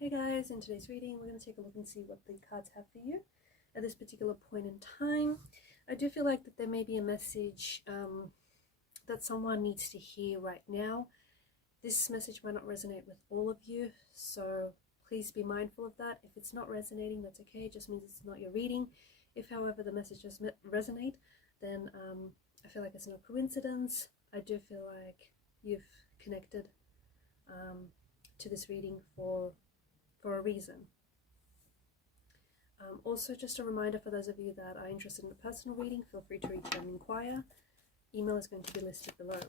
Hey guys, in today's reading we're going to take a look and see what the cards have for you at this particular point in time. I do feel like that there may be a message that someone needs to hear right now. This message might not resonate with all of you, so please be mindful of that. If it's not resonating, that's okay. It just means it's not your reading. If, however, the message does resonate, then I feel like it's no coincidence. I do feel like you've connected to this reading for a reason. Also, just a reminder for those of you that are interested in a personal reading, feel free to reach out and inquire. Email is going to be listed below.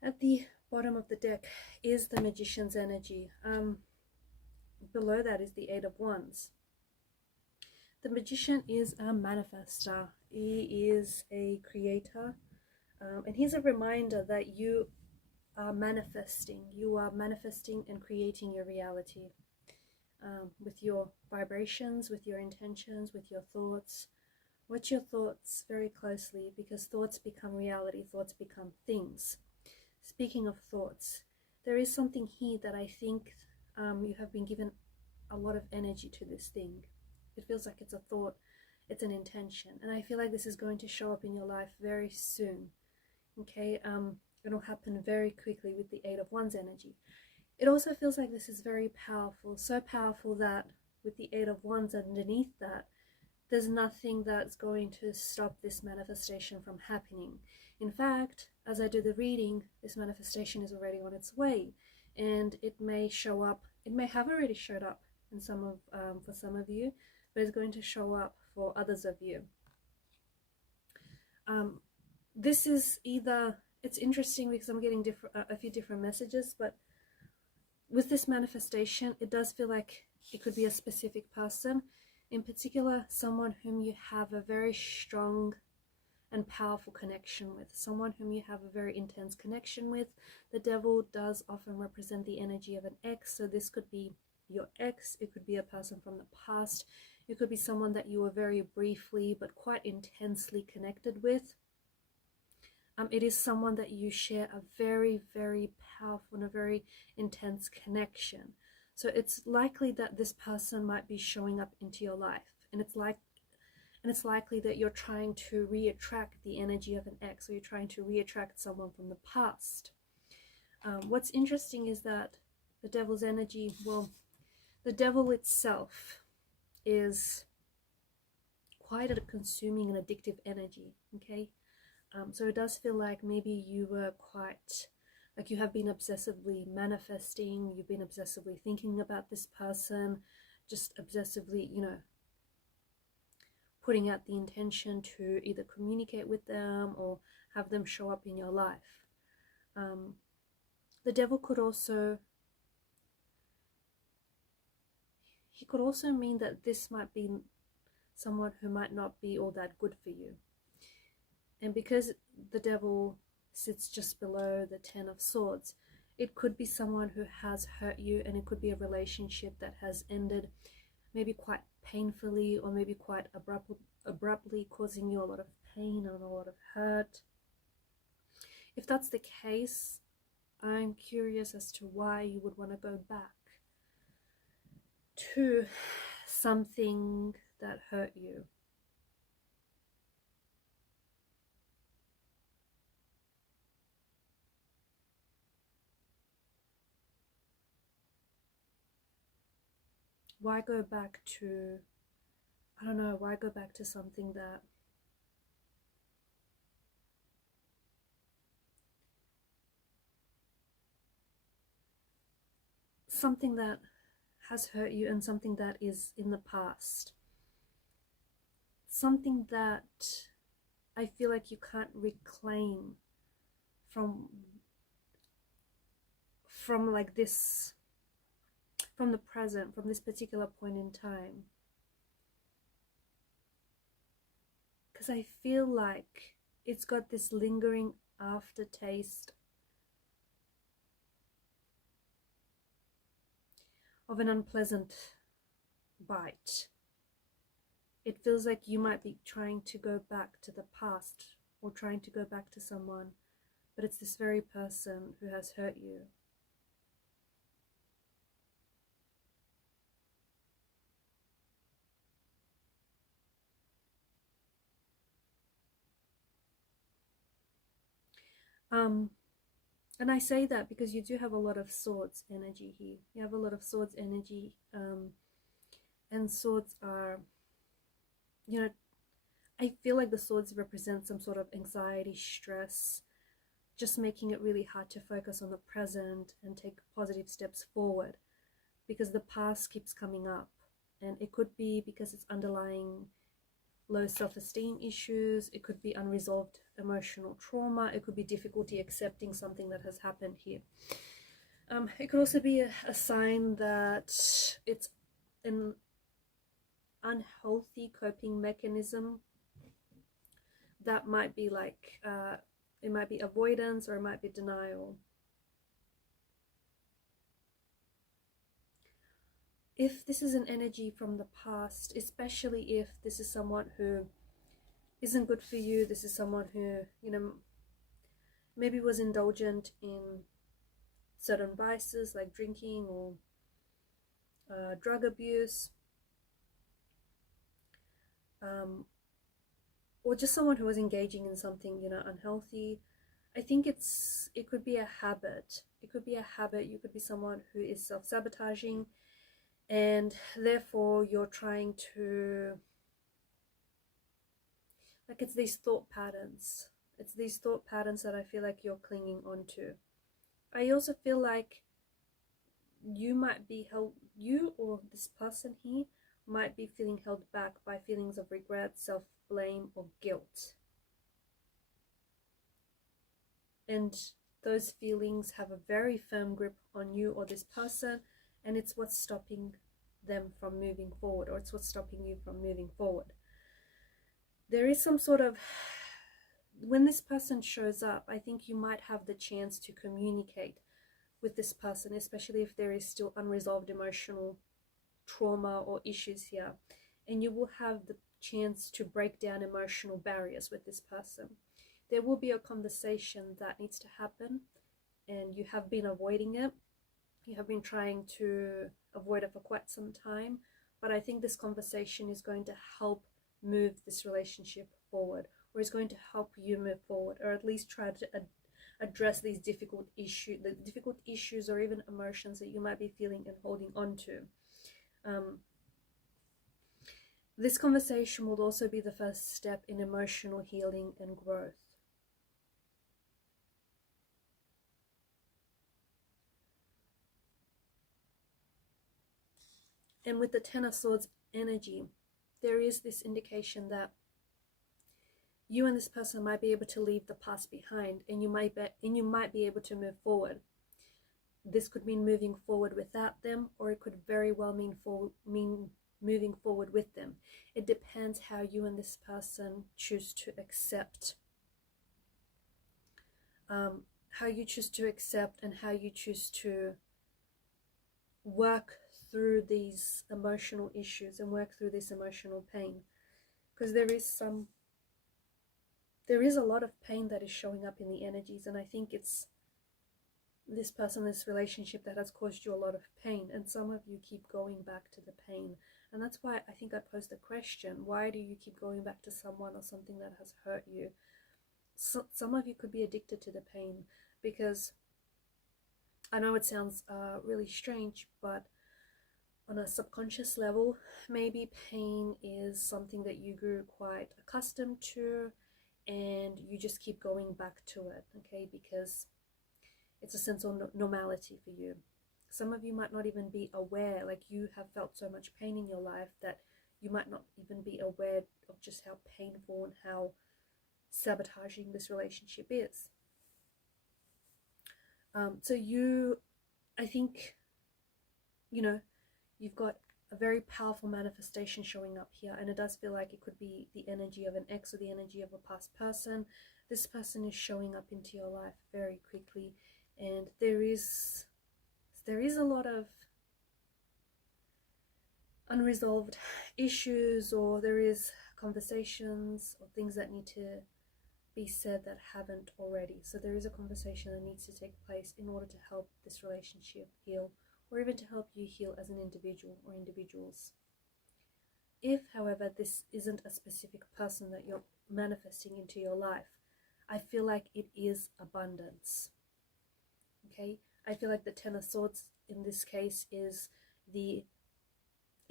At the bottom of the deck is the Magician's energy. Below that is the Eight of Wands. The Magician is a manifester. He is a creator. And here's a reminder that you are manifesting. You are manifesting and creating your reality with your vibrations, with your intentions, with your thoughts. Watch your thoughts very closely, because thoughts become reality. Thoughts become things. Speaking of thoughts, there is something here that I think you have been given a lot of energy to this thing. It feels like it's a thought, it's an intention, and I feel like this is going to show up in your life very soon. Okay, it'll happen very quickly with the Eight of Wands energy. It also feels like this is very powerful, so powerful that with the Eight of Wands underneath that, there's nothing that's going to stop this manifestation from happening. In fact, as I do the reading, this manifestation is already on its way, and it may show up, it may have already showed up in for some of you, but it's going to show up for others of you. This is either, it's interesting because I'm getting a few different messages, but with this manifestation, it does feel like it could be a specific person, in particular someone whom you have a very strong and powerful connection with, someone whom you have a very intense connection with. The devil does often represent the energy of an ex, so this could be your ex, it could be a person from the past, it could be someone that you were very briefly but quite intensely connected with. It is someone that you share a very, very powerful and a very intense connection. So it's likely that this person might be showing up into your life, and it's likely that you're trying to re-attract the energy of an ex, or you're trying to re-attract someone from the past. What's interesting is that the devil's energy, well, the devil itself is quite a consuming and addictive energy, okay? So it does feel like maybe you were quite, like you have been obsessively manifesting, you've been obsessively thinking about this person, just obsessively, you know, putting out the intention to either communicate with them or have them show up in your life. The devil could also, he could also mean that this might be someone who might not be all that good for you. And because the devil sits just below the Ten of Swords, it could be someone who has hurt you, and it could be a relationship that has ended maybe quite painfully, or maybe quite abruptly, causing you a lot of pain and a lot of hurt. If that's the case, I'm curious as to why you would want to go back to something that hurt you. Why go back to, I don't know, why go back to something that has hurt you, and something that is in the past? something that I feel like you can't reclaim from like this, from the present, from this particular point in time. Because I feel like it's got this lingering aftertaste of an unpleasant bite. It feels like you might be trying to go back to the past or trying to go back to someone, but it's this very person who has hurt you. And I say that because you do have a lot of swords energy here. You have a lot of swords energy, and swords are, you know, I feel like the swords represent some sort of anxiety, stress, just making it really hard to focus on the present and take positive steps forward because the past keeps coming up. And it could be because it's underlying low self-esteem issues, it could be unresolved emotional trauma, it could be difficulty accepting something that has happened here. It could also be a sign that it's an unhealthy coping mechanism that might be like, it might be avoidance or it might be denial. If this is an energy from the past, especially if this is someone who isn't good for you, this is someone who, you know, maybe was indulgent in certain vices like drinking or drug abuse, or just someone who was engaging in something, you know, unhealthy. I think it could be a habit. It could be a habit. You could be someone who is self-sabotaging, and therefore you're trying to, like, it's these thought patterns. It's these thought patterns that I feel like you're clinging onto. I also feel like you might be held, you or this person here might be feeling held back by feelings of regret, self-blame, or guilt. And those feelings have a very firm grip on you or this person, and it's what's stopping them from moving forward, or it's what's stopping you from moving forward. There is some sort of, when this person shows up, I think you might have the chance to communicate with this person, especially if there is still unresolved emotional trauma or issues here, and you will have the chance to break down emotional barriers with this person. There will be a conversation that needs to happen, and you have been avoiding it. You have been trying to avoid it for quite some time, but I think this conversation is going to help move this relationship forward, or is going to help you move forward, or at least try to address these difficult issues or even emotions that you might be feeling and holding on to. This conversation will also be the first step in emotional healing and growth. And with the Ten of Swords energy, there is this indication that you and this person might be able to leave the past behind, and you might be able to move forward. This could mean moving forward without them, or it could very well mean moving forward with them. It depends how you and this person choose to accept, and how you choose to work through these emotional issues and work through this emotional pain, because there is a lot of pain that is showing up in the energies, and I think it's this person, this relationship that has caused you a lot of pain, and some of you keep going back to the pain. And that's why I think I posed the question, why do you keep going back to someone or something that has hurt you? Some of you could be addicted to the pain, because I know it sounds really strange, but on a subconscious level, maybe pain is something that you grew quite accustomed to, and you just keep going back to it, okay, because it's a sense of normality for you. Some of you might not even be aware, like you have felt so much pain in your life that you might not even be aware of just how painful and how sabotaging this relationship is. So I think, you've got a very powerful manifestation showing up here, and it does feel like it could be the energy of an ex or the energy of a past person. This person is showing up into your life very quickly, and there is a lot of unresolved issues, or there is conversations or things that need to be said that haven't already. So there is a conversation that needs to take place in order to help this relationship heal, or even to help you heal as an individual or individuals. If, however, this isn't a specific person that you're manifesting into your life, I feel like it is abundance. Okay? I feel like the Ten of Swords in this case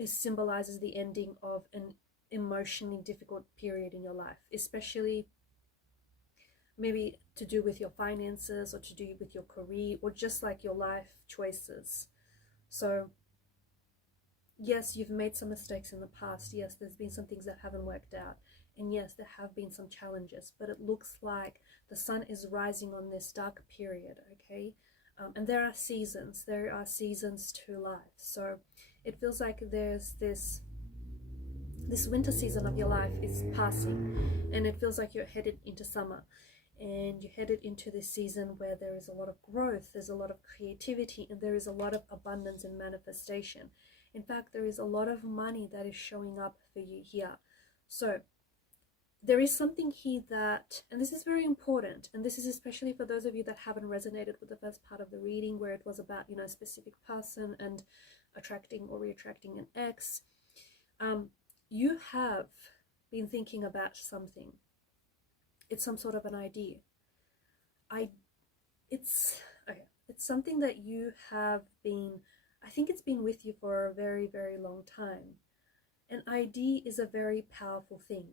symbolizes the ending of an emotionally difficult period in your life, especially maybe to do with your finances, or to do with your career, or just like your life choices. So yes, you've made some mistakes in the past. Yes, there's been some things that haven't worked out, and yes, there have been some challenges, but it looks like the sun is rising on this dark period. Okay? And there are seasons to life. So it feels like there's this winter season of your life is passing, and it feels like you're headed into summer, and you're headed into this season where there is a lot of growth, there's a lot of creativity, and there is a lot of abundance and manifestation. In fact, there is a lot of money that is showing up for you here. So there is something here that, and this is very important, and this is especially for those of you that haven't resonated with the first part of the reading, where it was about, a specific person and attracting or reattracting an ex. You have been thinking about something. It's some sort of an idea. It's something that you have been, I think it's been with you for a very, very long time. An idea is a very powerful thing.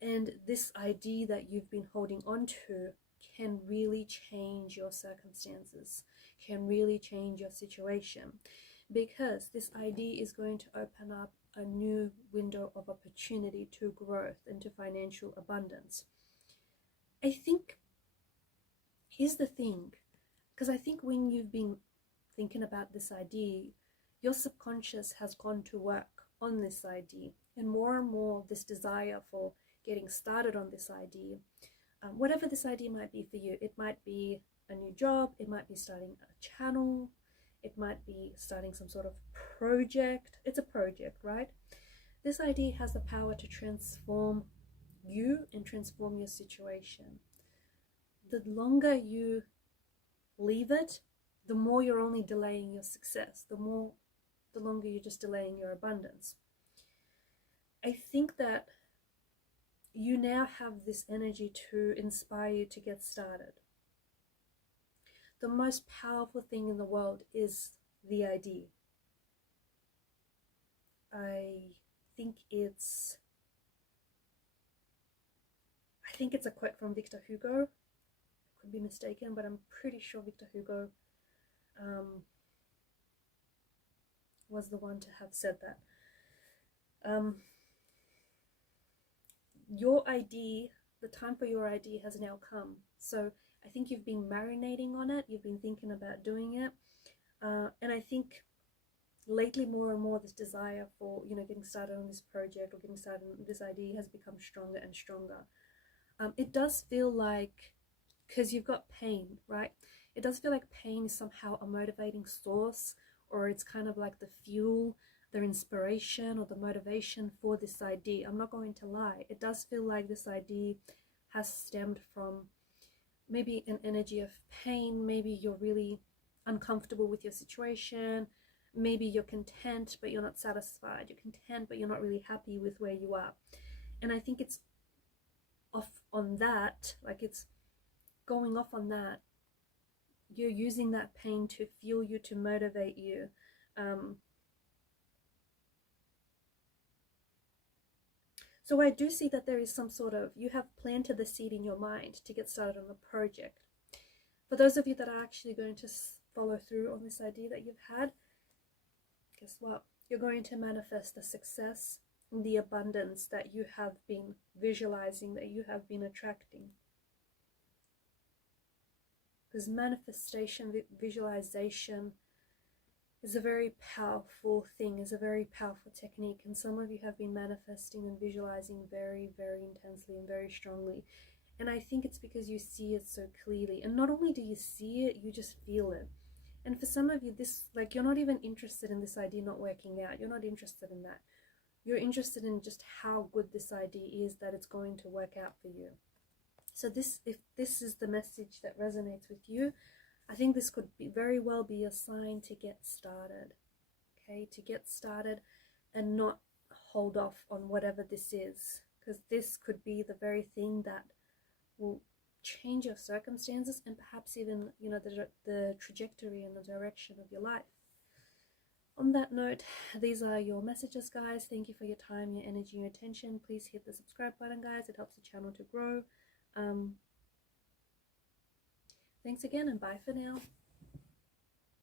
And this idea that you've been holding on to can really change your circumstances, can really change your situation, because this idea is going to open up a new window of opportunity to growth and to financial abundance. I think, here's the thing, because I think when you've been thinking about this idea, your subconscious has gone to work on this idea, and more this desire for getting started on this idea, whatever this idea might be for you. It might be a new job, it might be starting a channel, it might be starting some sort of project. It's a project, right? This idea has the power to transform you and transform your situation. The longer you leave it, the more you're only delaying your success, the longer you're just delaying your abundance. I think that you now have this energy to inspire you to get started. The most powerful thing in the world is the idea. I think it's a quote from Victor Hugo. I could be mistaken, but I'm pretty sure Victor Hugo was the one to have said that. Your idea, the time for your idea has now come. So I think you've been marinating on it, you've been thinking about doing it, and I think lately more and more this desire for getting started on this project or getting started on this idea has become stronger and stronger. It does feel like, because you've got pain, right? It does feel like pain is somehow a motivating source, or it's kind of like the fuel, the inspiration, or the motivation for this idea. I'm not going to lie, it does feel like this idea has stemmed from maybe an energy of pain. Maybe you're really uncomfortable with your situation, maybe you're content but you're not satisfied, you're content but you're not really happy with where you are. And I think it's off on that, like it's going off on that. You're using that pain to fuel you, to motivate you. So I do see that there is some sort of, you have planted the seed in your mind to get started on the project. For those of you that are actually going to follow through on this idea that you've had, guess what? You're going to manifest the success, the abundance that you have been visualizing, that you have been attracting. Because manifestation, visualization is a very powerful thing, is a very powerful technique. And some of you have been manifesting and visualizing very, very intensely and very strongly. And I think it's because you see it so clearly. And not only do you see it, you just feel it. And for some of you, this, like, you're not even interested in this idea not working out. You're not interested in that. You're interested in just how good this idea is, that it's going to work out for you. So this, if this is the message that resonates with you, I think this could be very well be a sign to get started. Okay, to get started and not hold off on whatever this is, because this could be the very thing that will change your circumstances and perhaps even, you know, the trajectory and the direction of your life. On that note, these are your messages, guys. Thank you for your time, your energy, your attention. Please hit the subscribe button, guys. It helps the channel to grow. Thanks again, and bye for now.